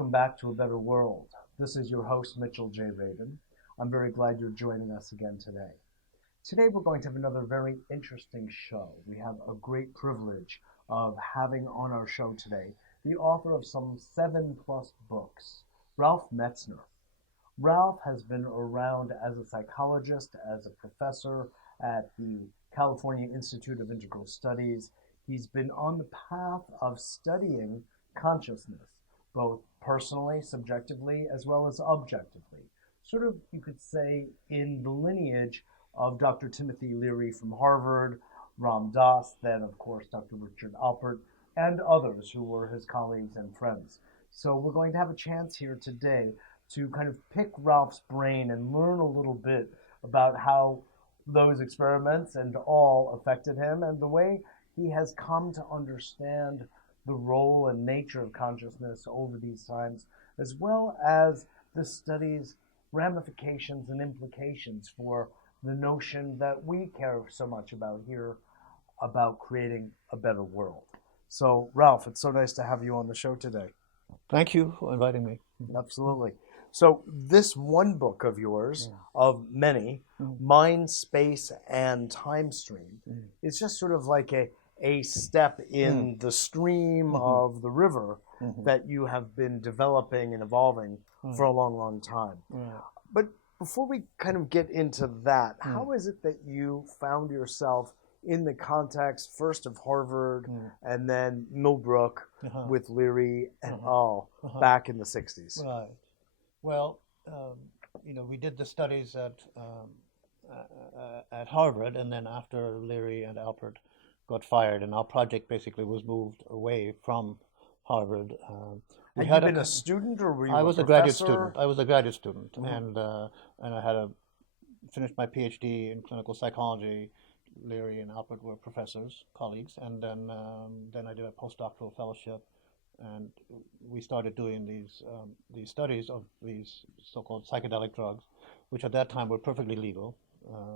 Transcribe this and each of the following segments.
welcome back to A Better World. This is your host, Mitchell J. Rabin. I'm very glad you're joining us again today. Today we're going to have another very interesting show. We have a great privilege of having on our show today the author of some 7+ books, Ralph Metzner. Ralph has been around as a psychologist, as a professor at the California Institute of Integral Studies. He's been on the path of studying consciousness, both personally, subjectively, as well as objectively. Sort of, you could say, in the lineage of Dr. Timothy Leary from Harvard, Ram Dass, then, of course, Dr. Richard Alpert, and others who were his colleagues and friends. So we're going to have a chance here today to kind of pick Ralph's brain and learn a little bit about how those experiments and all affected him and the way he has come to understand the role and nature of consciousness over these times, as well as the study's ramifications and implications for the notion that we care so much about here, about creating a better world. So, Ralph, it's so nice to have you on the show today. Thank you for inviting me. Absolutely. So this one book of yours, of many, Mind, Space, and Time Stream, is just sort of like a step in the stream of the river that you have been developing and evolving for a long, long time. But before we kind of get into that, how is it that you found yourself in the context first of Harvard and then Millbrook with Leary et al. Back in the 60s? Right. Well, we did the studies at Harvard, and then after Leary and Alpert got fired, and our project basically was moved away from Harvard. Had you been a student, or were you I was a a graduate professor? student. I was a graduate student, and I had finished my PhD in clinical psychology. Leary and Alpert were professors, colleagues, and then I did a postdoctoral fellowship, and we started doing these studies of these so-called psychedelic drugs, which at that time were perfectly legal.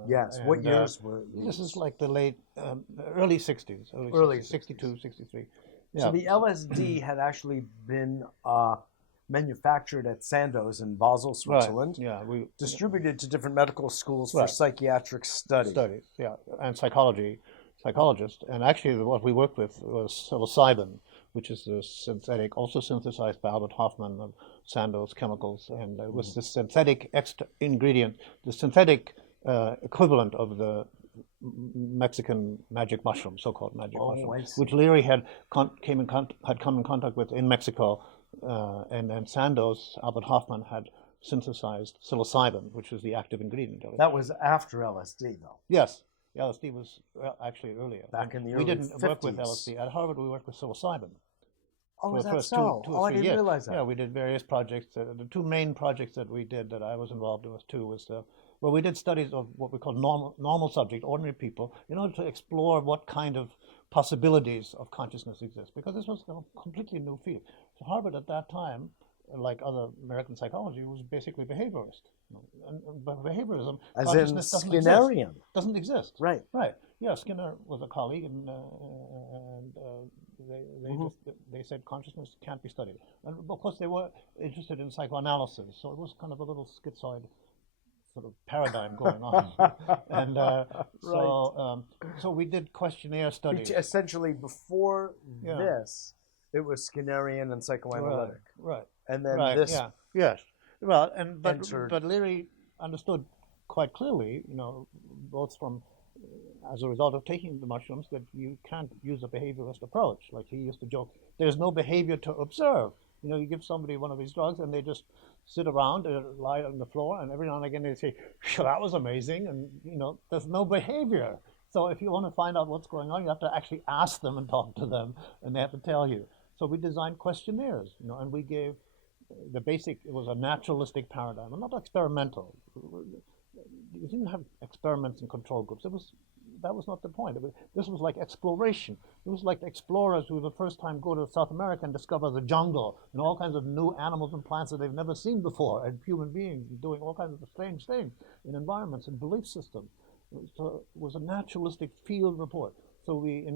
Yes. What years were these? This is like the early 60s, Early 60s, 62, 63. Yeah. So the LSD had actually been manufactured at Sandoz in Basel, Switzerland. Right. Yeah, we distributed to different medical schools for psychiatric studies. Yeah, and psychologists. And actually what we worked with was psilocybin, which is the synthetic, also synthesized by Albert Hofmann of Sandoz Chemicals, and it was the synthetic ingredient, the synthetic equivalent of the Mexican magic mushroom, so-called magic mushroom, which Leary had come in contact with in Mexico, and then Sandoz, Albert Hofmann, had synthesized psilocybin, which is the active ingredient of it. That was after LSD, though. Yes, LSD was actually earlier. Back in the early 50s. We didn't work with LSD. At Harvard, we worked with psilocybin. Oh, for was the that first so? two or I three didn't years. realize that. Yeah, we did various projects. The two main projects that we did that I was involved in was we did studies of what we call normal subject, ordinary people, in order to explore what kind of possibilities of consciousness exist, because this was a completely new field. So Harvard at that time, like other American psychology, was basically behaviorist. And behaviorism, as in consciousness Skinnerian. Doesn't exist. Right. Right. Yeah, Skinner was a colleague, and they said consciousness can't be studied. And of course, they were interested in psychoanalysis, so it was kind of a little schizoid sort of paradigm going on. And so we did questionnaire studies. Essentially, before this, it was Skinnerian and psychoanalytic. Right. And then this. Yeah. Yes. Well, but entered. Leary understood quite clearly, both from as a result of taking the mushrooms, that you can't use a behaviorist approach. Like he used to joke, there's no behavior to observe. You give somebody one of these drugs and they just sit around and lie on the floor, and every now and again they say, that was amazing, and there's no behavior. So if you want to find out what's going on, you have to actually ask them and talk to them, and they have to tell you. So we designed questionnaires, and we gave the basic, it was a naturalistic paradigm, and not experimental. You didn't have experiments in control groups. That was not the point. This was like exploration. It was like explorers who the first time go to South America and discover the jungle and all kinds of new animals and plants that they've never seen before, and human beings doing all kinds of strange things in environments and belief systems. So it was a naturalistic field report. So we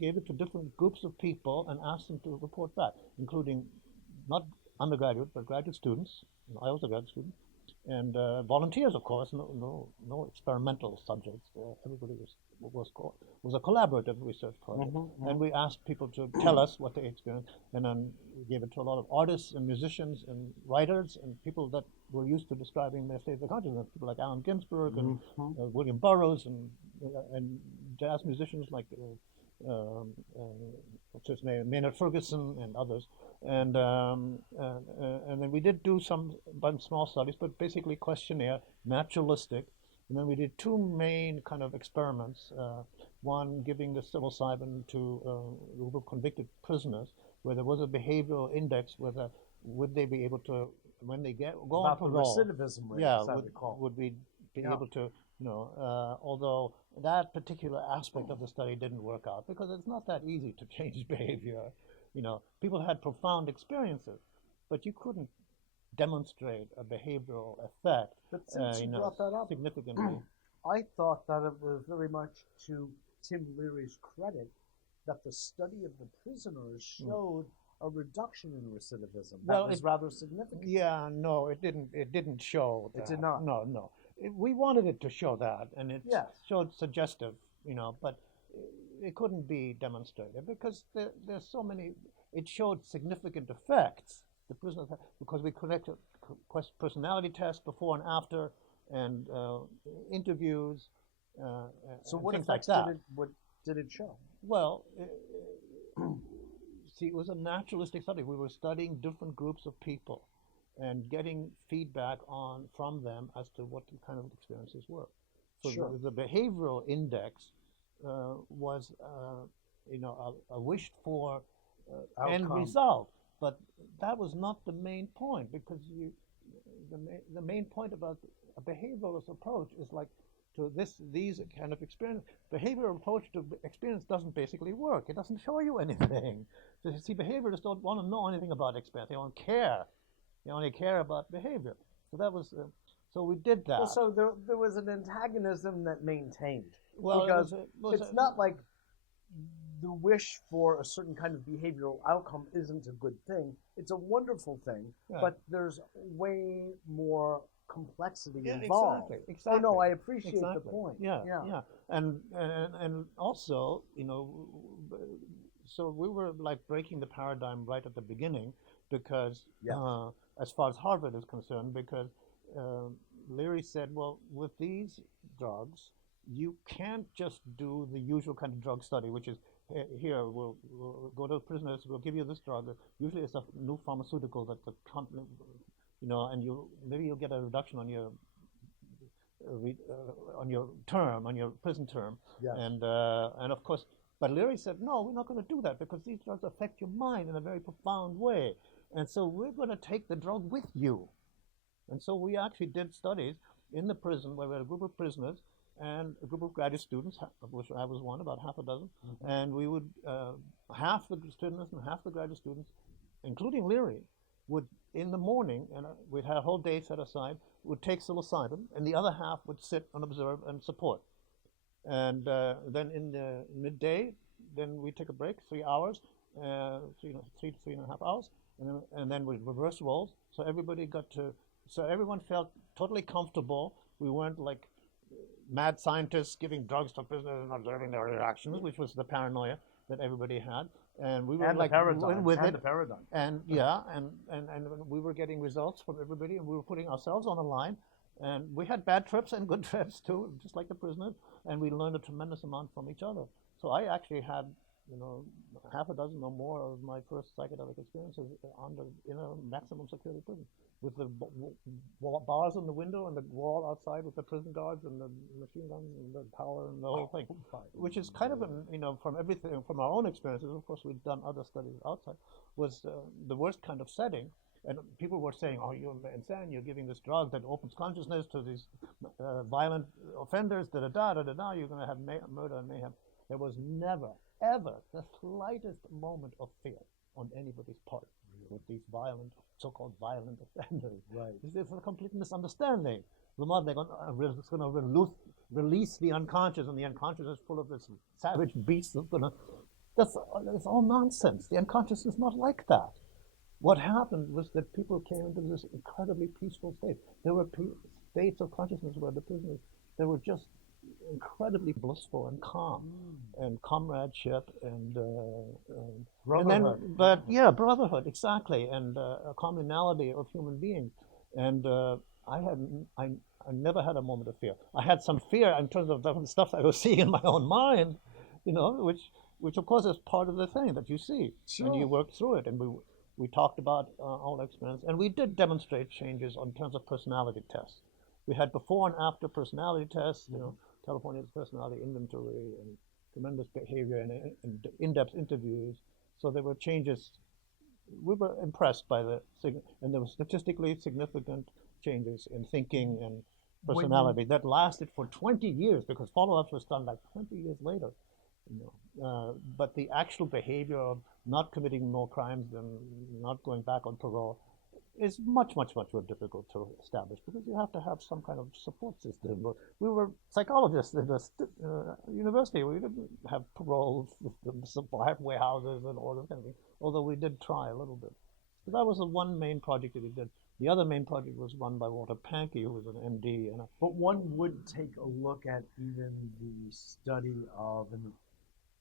gave it to different groups of people and asked them to report back, including not undergraduate, but graduate students. I was a graduate student, and volunteers, of course. No experimental subjects. Everybody was a collaborative research project, and we asked people to tell us what they experienced, and then we gave it to a lot of artists and musicians and writers and people that were used to describing their state of consciousness. People like Allen Ginsberg and William Burroughs and jazz musicians like. What's his name, Maynard Ferguson and others, and then we did do some small studies, but basically questionnaire, naturalistic, and then we did two main kind of experiments. One giving the psilocybin to a group of convicted prisoners, where there was a behavioral index, whether would they be able to, when they go on parole, recidivism rate, yeah, would we be able to, although that particular aspect of the study didn't work out because it's not that easy to change behavior. People had profound experiences, but you couldn't demonstrate a behavioral effect. But since you brought that up, significantly, I thought that it was very much to Tim Leary's credit that the study of the prisoners showed a reduction in recidivism. That was rather significant. Yeah, no, it didn't. It didn't show that. It did not. No. We wanted it to show that, and it showed suggestive, but it couldn't be demonstrated because there's so many. It showed significant effects. The prisoners, because we collected personality tests before and after, and interviews. So what things effects like that. What did it show? Well, see, it was a naturalistic study. We were studying different groups of people and getting feedback from them as to what the kind of experiences were. So the behavioral index was, a wished for end result, but that was not the main point because the main point about a behavioralist approach is like to these kind of experience. Behavioral approach to experience doesn't basically work. It doesn't show you anything. So you see, behaviorists don't want to know anything about experience. They don't care. They only care about behavior. So that was, so we did that. Well, so there was an antagonism that maintained. Well, because it's not like the wish for a certain kind of behavioral outcome isn't a good thing. It's a wonderful thing, but there's way more complexity involved. Exactly. Oh no, I appreciate the point. Yeah. And also, so we were like breaking the paradigm right at the beginning because as far as Harvard is concerned, because Leary said, well, with these drugs, you can't just do the usual kind of drug study, which is here, we'll go to prisoners, we'll give you this drug. Usually it's a new pharmaceutical that the company, and maybe you'll get a reduction on your term, on your prison term. And of course, but Leary said, no, we're not going to do that because these drugs affect your mind in a very profound way. And so we're going to take the drug with you. And so we actually did studies in the prison where we had a group of prisoners and a group of graduate students, of which I was one, about half a dozen. And we would, half the students and half the graduate students, including Leary, would, in the morning, and we'd had a whole day set aside, would take psilocybin, and the other half would sit and observe and support. And then in the midday, then we take a break, 3 hours, 3 to 3.5 hours, and then we reverse roles. So everyone felt totally comfortable. We weren't like mad scientists giving drugs to prisoners and observing their reactions, which was the paranoia that everybody had. And we were and like the paradigm, with and it. the paradigm. And and we were getting results from everybody, and we were putting ourselves on the line. And we had bad trips and good trips too, just like the prisoners. And we learned a tremendous amount from each other. So I actually had, half a dozen or more of my first psychedelic experiences in a maximum security prison, with the bars on the window and the wall outside with the prison guards and the machine guns and the power and the whole thing, which is kind of from everything, from our own experiences. Of course, we've done other studies outside. Was the worst kind of setting. And people were saying, oh, you're insane, you're giving this drug that opens consciousness to these violent offenders, you're going to have murder and mayhem. There was never, ever the slightest moment of fear on anybody's part with these so-called violent offenders. Right. It's a complete misunderstanding. They're going to release the unconscious, and the unconscious is full of this savage beast that's all nonsense. The unconscious is not like that. what happened was that people came into this incredibly peaceful state. There were states of consciousness where the prisoners, they were just incredibly blissful and calm, and comradeship and then, but yeah, brotherhood, exactly, and a communality of human beings. And I never had a moment of fear. I had some fear in terms of the stuff I was seeing in my own mind, which of course is part of the thing that you see, and you work through it. And we talked about all experience, and we did demonstrate changes in terms of personality tests. We had before and after personality tests, California's personality inventory, and tremendous behavior and in-depth interviews. So there were changes. We were impressed by and there were statistically significant changes in thinking and personality that lasted for 20 years, because follow-ups was done like 20 years later. But the actual behavior of not committing more crimes and not going back on parole is much more difficult to establish, because you have to have some kind of support system. We were psychologists in the university. We didn't have parole systems, halfway houses, and all that kind of thing, although we did try a little bit. So that was the one main project that we did. The other main project was run by Walter Pankey, who was an MD. But one would take a look at even the study of an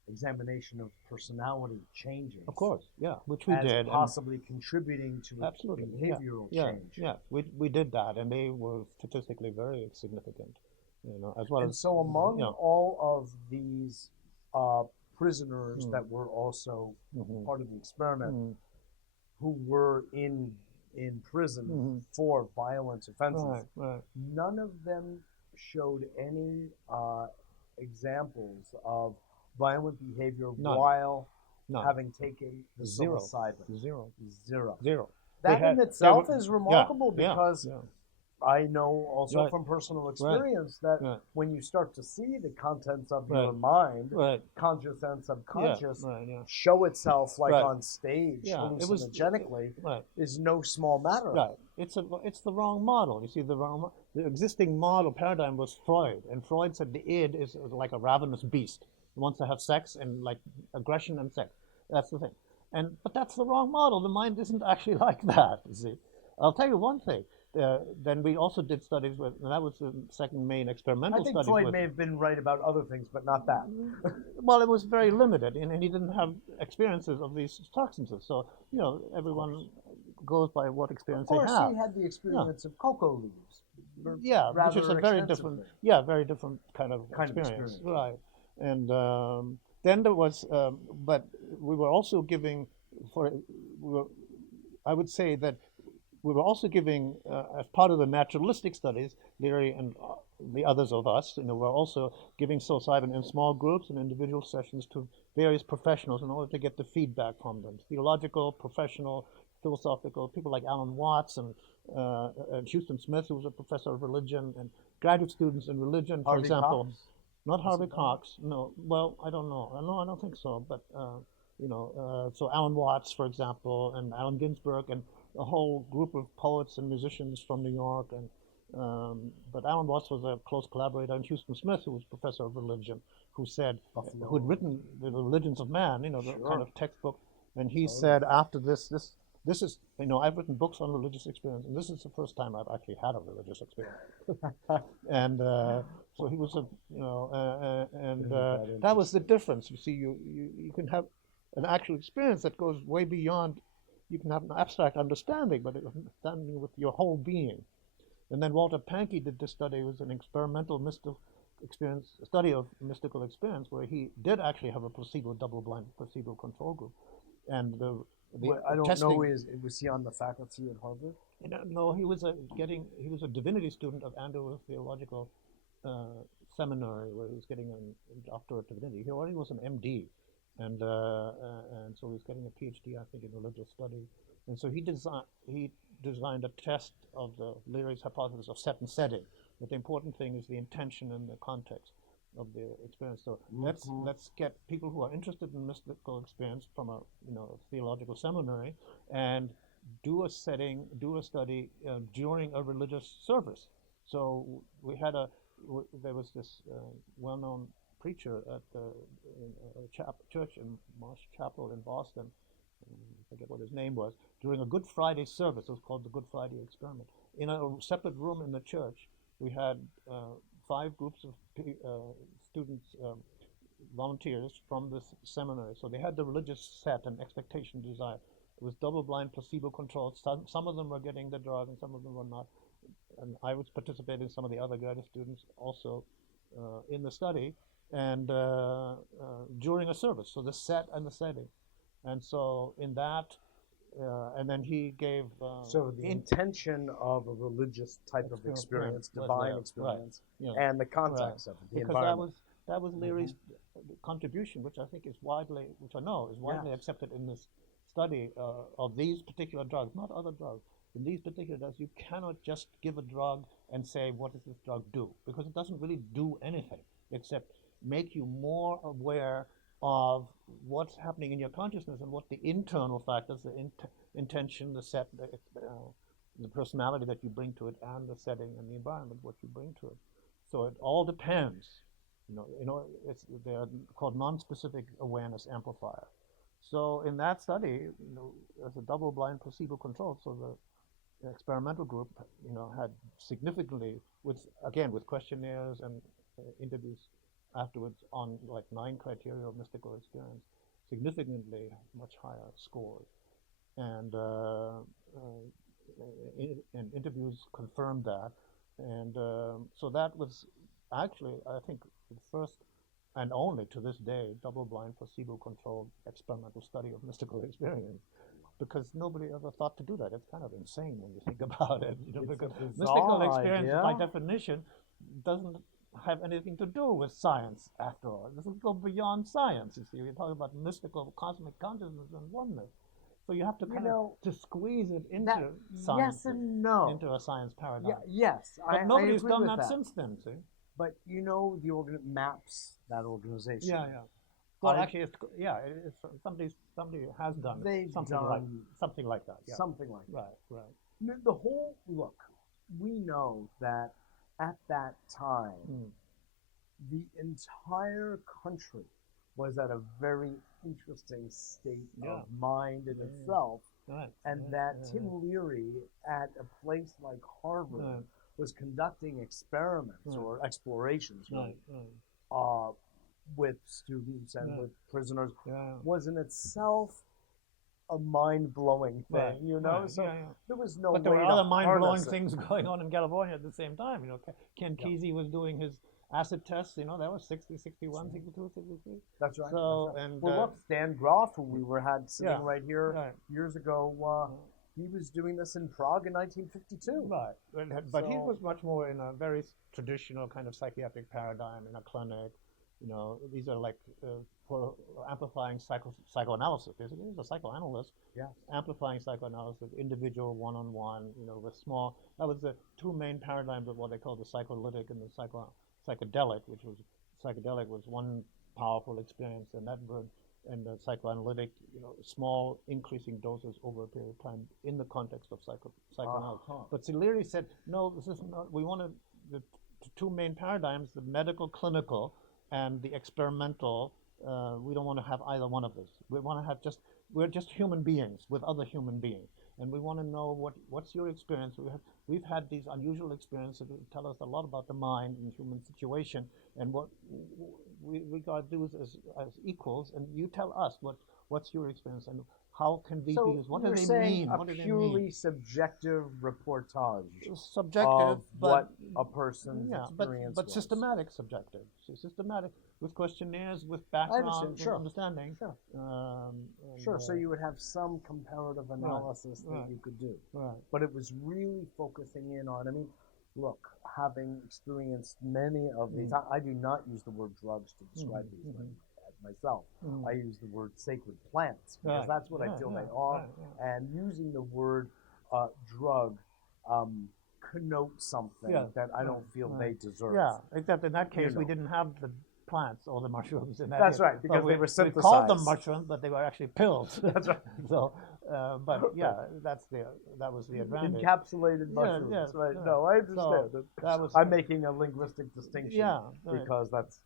examination of personality changes. Of course, yeah, which we did. Possibly contributing to behavioral change. Yeah, we did that, and they were statistically very significant, as well. And so among all of these prisoners that were also part of the experiment, who were in prison for violent offenses, none of them showed any examples of violent behavior while having taken the psilocybin. Zero. That in itself is remarkable, because I know also from personal experience that when you start to see the contents of your mind, conscious and subconscious, show itself like on stage hallucinogenically, is no small matter. Right. It's the wrong model. You see, the existing model paradigm was Freud, and Freud said the id is like a ravenous beast. It wants to have sex and like aggression and sex. That's the thing. But that's the wrong model. The mind isn't actually like that, you see. I'll tell you one thing. Then we also did studies with, and that was the second main experimental study. I think Freud may have been right about other things, but not that. Well, it was very limited, and he didn't have experiences of these substances. So, everyone goes by what experience they have. Of course, he had the experience of cocoa leaves. Yeah, which is a very different kind of experience. Right. And then there was, but we were also giving, I would say that we were also giving, as part of the naturalistic studies, Leary and the others of us, were also giving psilocybin in small groups and individual sessions to various professionals in order to get the feedback from them. Theological, professional, philosophical, people like Alan Watts and Houston Smith, who was a professor of religion, and graduate students in religion, for example. Cox? Not Harvey Cox, no. Well, I don't know. No, I don't think so. But, so Alan Watts, for example, and Allen Ginsberg, and a whole group of poets and musicians from New York. But Alan Watts was a close collaborator, and Houston Smith, who was professor of religion, who had written The Religions of Man, the kind of textbook. And he said, after this is, I've written books on religious experience, and this is the first time I've actually had a religious experience. And so he was that was the difference. You see, you can have an actual experience that goes way beyond. You can have an abstract understanding, but understanding with your whole being. And then Walter Pankey did this study. It was an experimental study of mystical experience, where he did actually have a double-blind placebo control group, and I don't know. Was he on the faculty at Harvard? No, he was a divinity student of Andover Theological Seminary, where he was getting a doctorate of divinity. He already was an MD, and so he was getting a PhD, I think, in religious studies. And so he designed a test of the Leary's hypothesis of set and setting. But the important thing is the intention and the context of the experience. So let's get people who are interested in mystical experience from a theological seminary, and do a study during a religious service. So we had there was this well-known preacher at a church in Marsh Chapel in Boston, I forget what his name was, during a Good Friday service. It was called the Good Friday Experiment. In a separate room in the church, we had 5 groups of students, volunteers from this seminary. So they had the religious set and expectation, desire. It was double-blind, placebo-controlled. Some of them were getting the drug, and some of them were not. And I was participating, some of the other graduate students also in the study, and during a service. So the set and the setting. And so in that, and then he gave. So the intention of a religious type of experience, divine experience, and the context of it, the environment. That was Leary's contribution, which I think is widely, which I know is widely accepted in this study of these particular drugs, not other drugs. In these particular drugs, you cannot just give a drug and say, what does this drug do? Because it doesn't really do anything except make you more aware of what's happening in your consciousness and what the internal factors, the intention, the set, the personality that you bring to it, and the setting and the environment, what you bring to it. So it all depends. They're called non-specific awareness amplifier. So in that study, as a double-blind placebo-controlled, so the experimental group, had significantly, with questionnaires and interviews afterwards on like 9 criteria of mystical experience, significantly much higher scores, and interviews confirmed that, and so that was actually, I think, the first and only to this day double-blind placebo-controlled experimental study of mystical experience, because nobody ever thought to do that. It's kind of insane when you think about it, because mystical experience by definition doesn't have anything to do with science after all. This will go beyond science, you see. We're talking about mystical cosmic consciousness and oneness. So you have to to squeeze it into science. Yes and no. Into a science paradigm. Yes. But nobody's done that since then, see? But the MAPS, that organization. Yeah. Well, actually, it's somebody has done something like that. Yeah. Something like that. Right. The whole look. We know that at that time, the entire country was at a very interesting state of mind in itself, and that Tim Leary at a place like Harvard was conducting experiments or explorations with students and with prisoners was in itself a mind-blowing thing, So there was no. But there were other mind-blowing things going on in California at the same time. Ken Kesey was doing his acid tests. That was 60, 61, 62, 63. That's right. So and look, Stan Groff, who we had sitting right here years ago, he was doing this in Prague in 1952. Right, but he was much more in a very traditional kind of psychiatric paradigm in a clinic. These are like for amplifying psychoanalysis. Basically, he's a psychoanalyst. Amplifying psychoanalysis, individual, one-on-one. With small. That was the 2 main paradigms of what they call the psycholytic and the psychedelic, which was psychedelic was one powerful experience, and the psychoanalytic, small increasing doses over a period of time in the context of psychoanalysis. But Leary said, no, this is not. We want the 2 main paradigms: the medical, clinical, and the experimental. We don't want to have either one of those. We want to have we're just human beings with other human beings, and we want to know what's your experience. We've had these unusual experiences that tell us a lot about the mind and human situation, and what we regard those as equals. And you tell us what's your experience and how can these be used? What do they mean? What do they mean? A purely subjective reportage. Subjective, of what a person's experience but systematic subjective. Systematic with questionnaires, with background, with understanding. Sure. So you would have some comparative analysis that you could do. Right. But it was really focusing in on. Look, having experienced many of these, I do not use the word drugs to describe these myself. I use the word sacred plants because that's what I feel they are. And using the word drug connotes something that I don't feel they deserve. Yeah, except in that case, we didn't have the plants or the mushrooms in that. That's right, because they were synthesized. We called them mushrooms, but they were actually pills. That's right. So, but that was the advantage. Encapsulated mushrooms, right? No, I understand. So I'm making a linguistic distinction because that's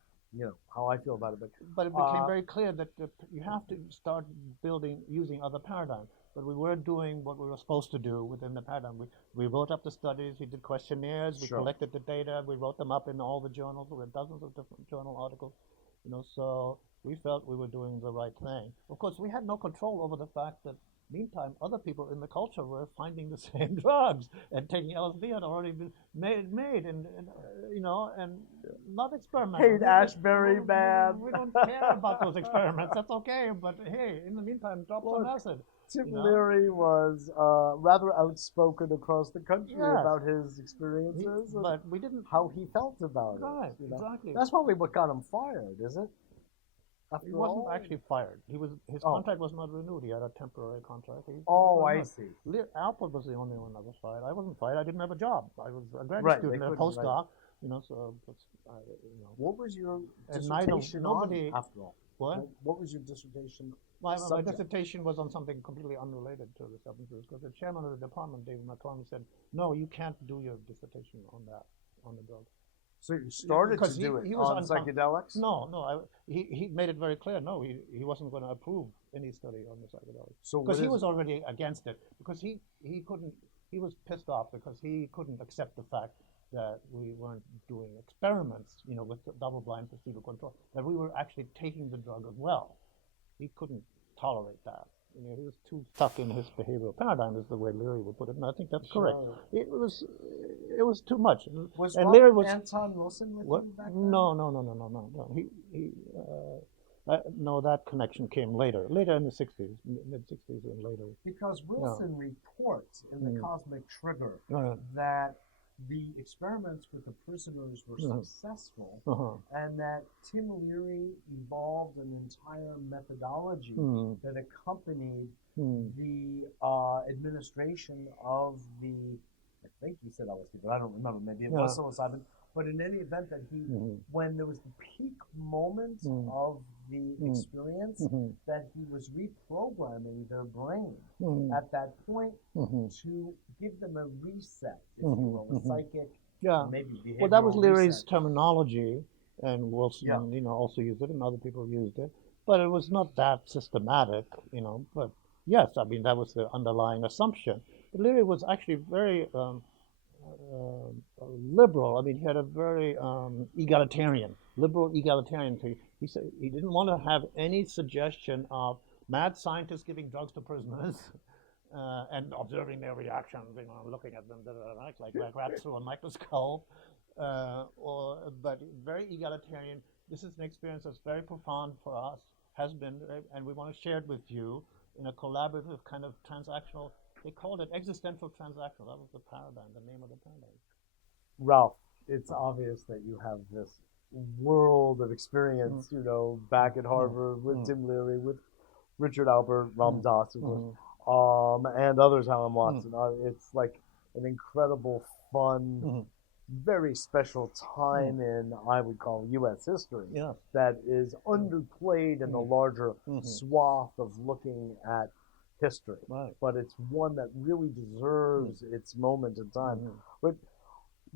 how I feel about it. But it became very clear that you have to start using other paradigms. But we were doing what we were supposed to do within the paradigm. We wrote up the studies, we did questionnaires, we collected the data, we wrote them up in all the journals. There were dozens of different journal articles, so we felt we were doing the right thing. Of course, we had no control over the fact that meantime, other people in the culture were finding the same drugs and taking LSD had already been made and not experimental. Hate Ashbury, man. We don't care about those experiments. That's okay. But hey, in the meantime, drop some acid. Tim Leary was rather outspoken across the country about his experiences, but we didn't how he felt about it. Right, exactly. That's probably what got him fired, is it? He wasn't actually fired. His contract was not renewed. He had a temporary contract. I see. Alfred was the only one that was fired. I wasn't fired. I didn't have a job. I was a graduate student, a postdoc. What was your dissertation on, after all? What was your dissertation? My dissertation was on something completely unrelated to the substances, because the chairman of the department, David McClellan, said, "No, you can't do your dissertation on that, on the drug." So you started to do it on psychedelics? No. He made it very clear. No, he wasn't going to approve any study on the psychedelics. So because he was already against it. Because he couldn't. He was pissed off because he couldn't accept the fact that we weren't doing experiments, with double-blind placebo control. That we were actually taking the drug as well. He couldn't tolerate that. He was too stuck in his behavioral paradigm, is the way Leary would put it, and I think that's correct. It was too much. Was Leary was Anton Wilson with you back then? No. No, that connection came later in the 60s, mid-60s and later. Because Wilson reports in the Cosmic Trigger that the experiments with the prisoners were successful, and that Tim Leary evolved an entire methodology that accompanied the administration of the, I think he said LSD, but I don't remember, maybe it was psilocybin, but in any event that he, when there was the peak moment of the experience, that he was reprogramming their brain at that point to give them a reset, if you will, a psychic, maybe behavioral Well, that was Leary's reset. Terminology, and Wilson, also used it, and other people used it, but it was not that systematic, but yes, I mean, that was the underlying assumption. But Leary was actually very liberal. I mean, he had a very liberal egalitarian. He said he didn't want to have any suggestion of mad scientists giving drugs to prisoners and observing their reactions, looking at them like rats through a microscope. But very egalitarian. This is an experience that's very profound for us, has been, and we want to share it with you in a collaborative kind of transactional. They called it existential transactional. That was the paradigm, the name of the paradigm. Ralph, it's obvious that you have this world of experience, back at Harvard with Tim Leary, with Richard Albert, Ram Dass, of course, and others, Alan Watson. It's like an incredible, fun, very special time in, I would call, U.S. history that is underplayed in the larger swath of looking at history, but it's one that really deserves its moment in time. But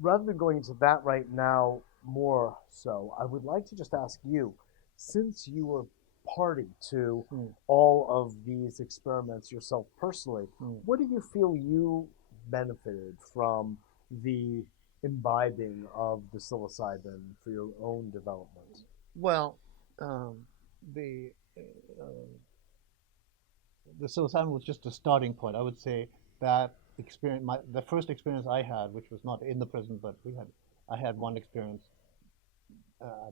rather than going into that right now more so, I would like to just ask you, since you were party to all of these experiments yourself personally, what do you feel you benefited from the imbibing of the psilocybin for your own development? Well, the psilocybin was just a starting point. I would say that experience, the first experience I had, which was not in the prison, but I had one experience,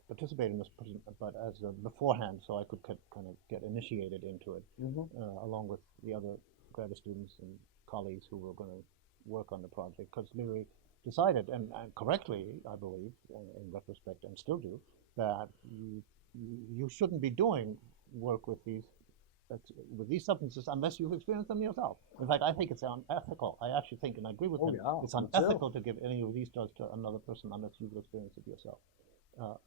participated in this prison, but as beforehand, so I could kind of get initiated into it, along with the other graduate students and colleagues who were going to work on the project, because Leary decided, and correctly, I believe, in retrospect, and still do, that you shouldn't be doing work with these substances unless you've experienced them yourself. In fact, I think it's unethical. I actually think, and I agree with him, it's unethical to give any of these drugs to another person unless you've experienced it yourself.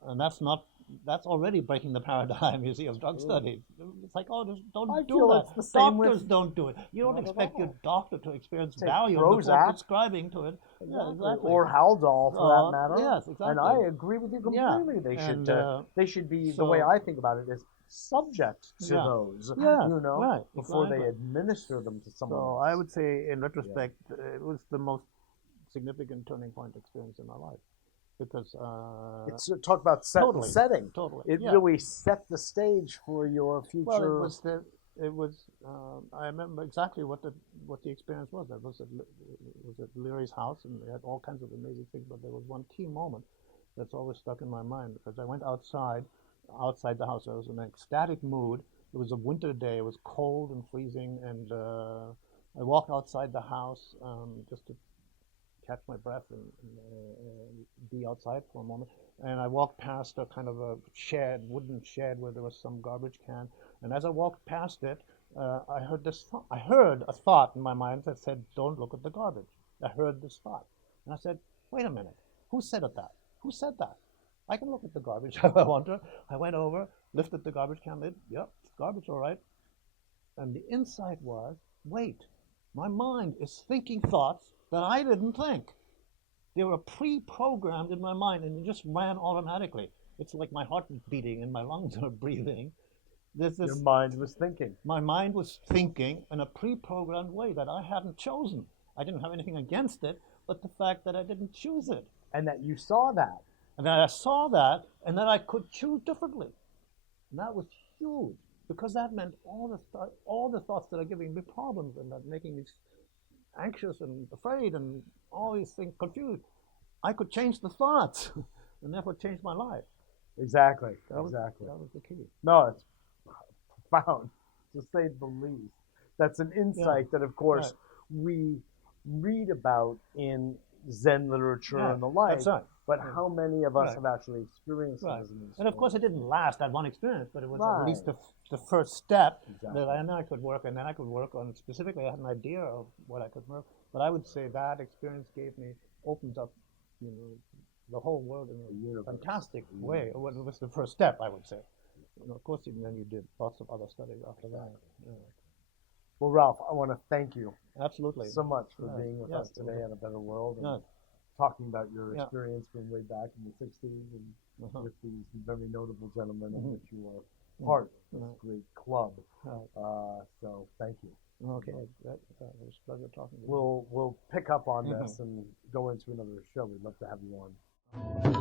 And that's already breaking the paradigm, you see, of drug studies. It's like, oh, just I don't do feel that. it's the same Doctors with don't do it. You don't not at expect your all. doctor to experience Take value before Prozac. prescribing to it. Yeah, exactly. Or Haldol for that matter. Yes, exactly. And I agree with you Yeah, completely. and They should be, the so way I think about it is subject to yeah, those, yes, you know, right, before they exactly. administer them to someone So else. I would say, in retrospect, it was the most significant turning point experience in my life because It's talk about set totally, and setting. totally, It yeah. really set the stage for your future. Well, it was. I remember exactly what the experience was. It was at Leary's house, and they had all kinds of amazing things. But there was one key moment that's always stuck in my mind because I went outside the house. I was in an ecstatic mood. It was a winter day. It was cold and freezing, and I walked outside the house just to catch my breath and be outside for a moment. And I walked past a kind of a wooden shed where there was some garbage can. And as I walked past it, I heard a thought in my mind that said, "Don't look at the garbage." I heard this thought, and I said, "Wait a minute, who said that? Who said that? I can look at the garbage if I want to." I went over, lifted the garbage can lid. Yep, it's garbage, all right. And the insight was, wait, my mind is thinking thoughts that I didn't think. They were pre-programmed in my mind, and they just ran automatically. It's like my heart is beating and my lungs are breathing. Your mind was thinking. My mind was thinking in a pre-programmed way that I hadn't chosen. I didn't have anything against it, but the fact that I didn't choose it. And that you saw that. And that I saw that, and that I could choose differently. And that was huge, because that meant all the thoughts that are giving me problems and that making me anxious and afraid and all these things confused. I could change the thoughts and therefore change my life. Exactly. That was the key. No, it's profound, to say the least. That's an insight that, of course, we read about in Zen literature and the like. That's right. But how many of us have actually experienced Right. it? And of course, it didn't last that one experience, but it was Right. at least the first step Exactly. that I could work, and then I could work on specifically. I had an idea of what I could work, but I would say that experience opened up, the whole world in a fantastic way. It was the first step, I would say. Of course, then you did lots of other studies after that. Yeah. Well, Ralph, I want to thank you Absolutely so much for being with us today on A Better World and talking about your experience from way back in the 60s and with these very notable gentlemen of which you are part of this great club. So thank you. Okay, it was a pleasure talking to you. We'll pick up on this and go into another show. We'd love to have you on.